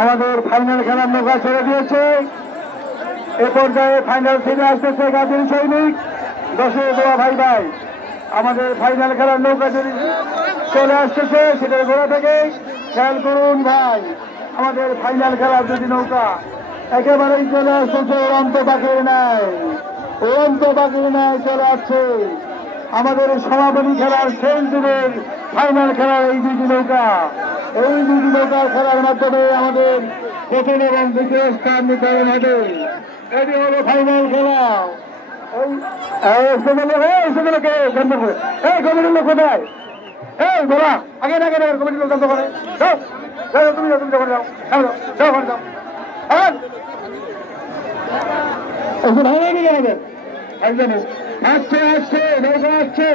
আমাদের ফাইনাল খেলার নৌকা ছেড়ে দিয়েছে। এ পর্যায়ে ফাইনাল ফিরে আসতেছে গাজীর সৈনিক। দশে দোয়া ভাই ভাই, আমাদের ফাইনাল খেলার নৌকা যদি চলে আসতেছে, সেটার গোড়া থেকে খেয়াল করুন ভাই, আমাদের ফাইনাল খেলার যদি নৌকা একেবারেই চলে আসতেছে অন্ত বাকি নাই অন্ত বাকি নাই চলে আসছে। আমাদের সমাপনী খেলার শেষ দিনের ফাইনাল খেলার এই দুটি নৌকা। এই দুটি নৌকার খেলার মাধ্যমে আমাদের প্রথম এবং দ্বিতীয় স্থান নির্ধারণ হবে। এটি হলো ফাইনাল খেলা। কোথায়? একজনে। আসছে আসছে, নৌকা আসছে।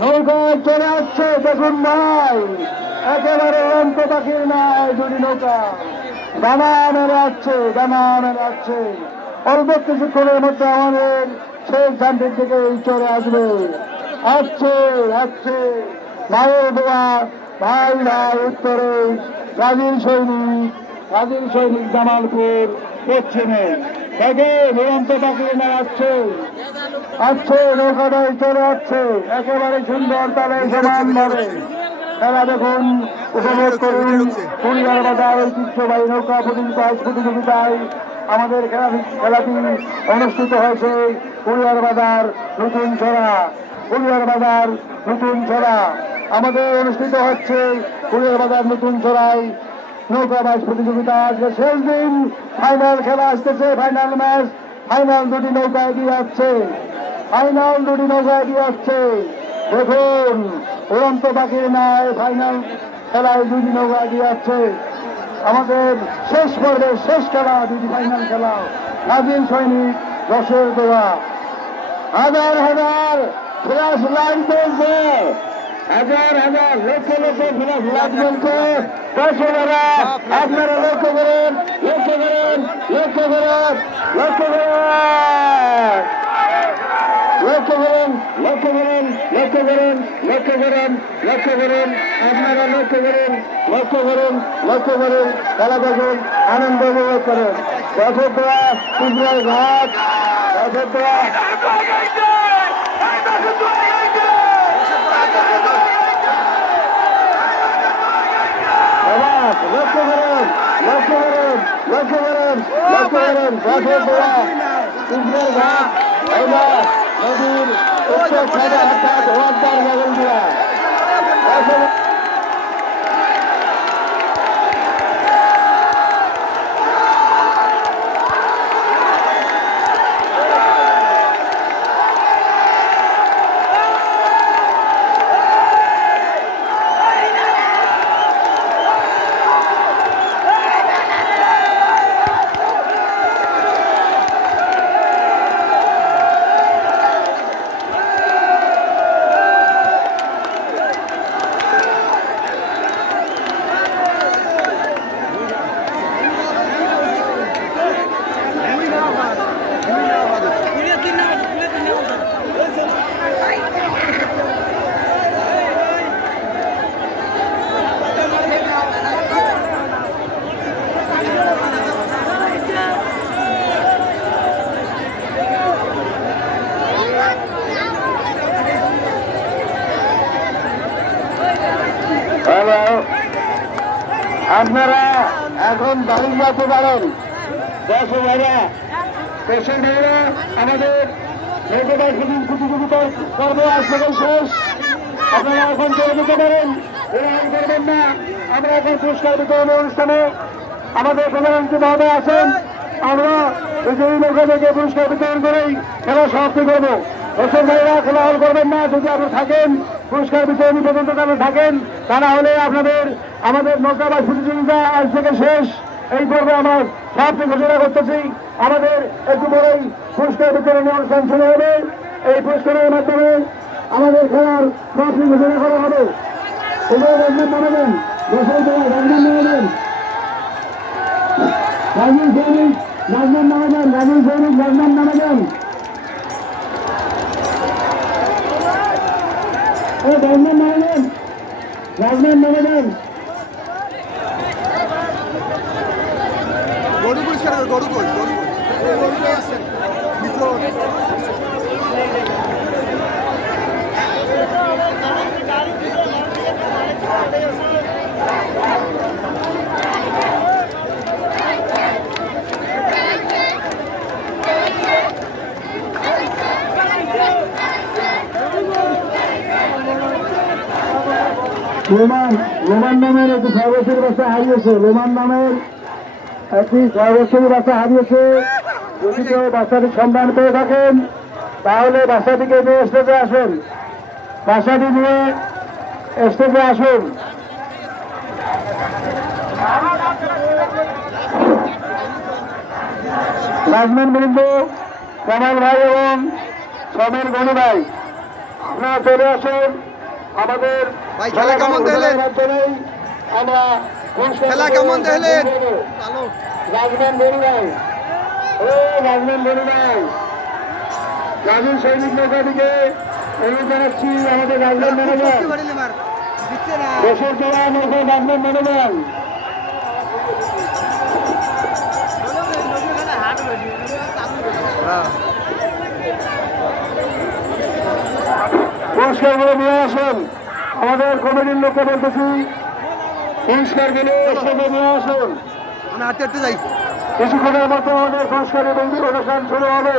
নৌকা চলে আসছে, দেখুন ভাই। একেবারে অন্ত পাখির নাই, দুটি নৌকা। দানা মেরে আসছে দানা মেরে আসছে। অল্প কিছুক্ষণের মধ্যে আমাদের শেষ যান্ত্রিক থেকে চলে আসবে। আসছে আসছে। মায়ের দোয়া ভাই ভাই, উত্তরে গাজীর সৈনিক গাজীর সৈনিক জামালপুর পশ্চিমে দেখে নিরন্ত পাখি না আসছে আসছে নৌকাটাই চলে আসছে একেবারে সুন্দর তালে সমান খেলা দেখুন, উপভোগ করুন। পরিবার বাজার, ঐতিহ্যবাহী নৌকা প্রতিযোগিতায় আমাদের খেলা খেলাটি অনুষ্ঠিত হয়েছে। পরিবার বাজার, নতুন ছড়া পরিবার বাজার, নতুন ছড়া আমাদের অনুষ্ঠিত হচ্ছে পরিবার বাজার, নতুন ছড়ায় নৌকা ম্যাচ প্রতিযোগিতা আজকে শেষ দিন। ফাইনাল খেলা আসতেছে ফাইনাল ম্যাচ। ফাইনাল দুটি নৌকা এগিয়ে আসছে ফাইনাল দুটি নৌকা এগিয়ে আসছে দেখুন, উড়ন্ত পাখির নাই ফাইনাল খেলায় দুটি নৌকা এগিয়ে আসছে আমাদের শেষ পর্বের শেষ খেলা, দুটি ফাইনাল খেলা। নাজিম সৈনিক রসের দোয়া। হাজার হাজার ফ্লাশ লাইন চলছে হাজার হাজার লক্ষ লক্ষ ফ্লাশ দর্শকেরা আপনারা লক্ষ্য করেন লক্ষ্য করেন লক্ষ্য করেন লক্ষ্য করেন। লক্ষ্য করেন লক্ষ্য করেন লক্ষ্য করেন লক্ষ্য করেন লক্ষ্য করেন। আপনারা লক্ষ্য করেন লক্ষ্য করেন লক্ষ্য করেন। খেলা দেখুন আনন্দ উপভোগ করেন। দশের দোয়া ঘাট। দশের নদীর উচ্চ ছাড়া অর্থাৎ হওয়ার দ্বার বগল দিয়া আপনারা এখন যেতে পারেন দশ ভাইরা পেশেন্ট ভাইরা আমাদের নৌকাবাই প্রতিযোগিতার পর্ব থেকে শেষ। আপনারা এখন চলে যেতে পারেন। করবেন না। আমরা এখন পুরস্কার বিতরণ অনুষ্ঠানে আমাদের প্রধানমন্ত্রী মহোদয় আছেন। আমরা বিজয়ী থেকে পুরস্কার বিতরণ করেই খেলা সমাপ্তি করব। দর্শক ভাইরা খেলা হল করবেন না। যদি আপনি থাকেন পুরস্কার বিতরণী পর্যন্ত তারা থাকেন তা না হলে আপনাদের, আমাদের নৌকাবাস প্রতিযোগিতা আজ থেকে শেষ। এই পর্বে আমার সমাপ্তি ঘোষণা করতেছি, আমাদের একটু বড়ই পুরস্কার বিতরণী অনুষ্ঠান শুরু হবে। এই পুরস্কারের মাধ্যমে আমাদের খেলার সমাপ্তি ঘোষণা করা হবে। এবার রাজনাথ ভাইরা রাজনাথ নামাবেন রাজীব সৈনিক রাজীব সৈনিক, রাজনাথ নামাবেন ও রাজমান নামে দেন রাজমান নামে দেন গরু পরিষ্কার গরু গরু গরু আছে। রোমান রোমান নামের একটি ছয় বছরের বাচ্চা হারিয়েছে, রোমান নামের একটি ছয় বছরের বাচ্চা হারিয়েছে। যদি কেউ বাচ্চাটির সন্ধান পেয়ে থাকেন, তাহলে বাচ্চাটিকে নিয়ে স্টেজে আসুন। বাচ্চাটি নিয়ে স্টেজে আসুন। রাজমান বৃন্দ, কামাল ভাই এবং সমীর গণি ভাই, আপনারা চলে আসুন আমাদের ভাই, খেলা কেমন দেখলেন? খেলা কেমন দেখলেন? ভালো। রাজমান গণি ভাই ও রাজমান গণি ভাই রাজু সৈনিক নেতাটিকে অনুরোধ জানাচ্ছি আমাদের রাজমান ম্যানেজার দেশের জওয়ান এবং রাজমান ম্যানেজার পুরস্কারগুলো নিয়ে আসুন। আমাদের কমিটির লোক বলতেছি পরিষ্কার গেলে নিয়ে আসুন। কিছুক্ষণের মতো আমাদের সংস্কার এবং অনুষ্ঠান শুরু হবে।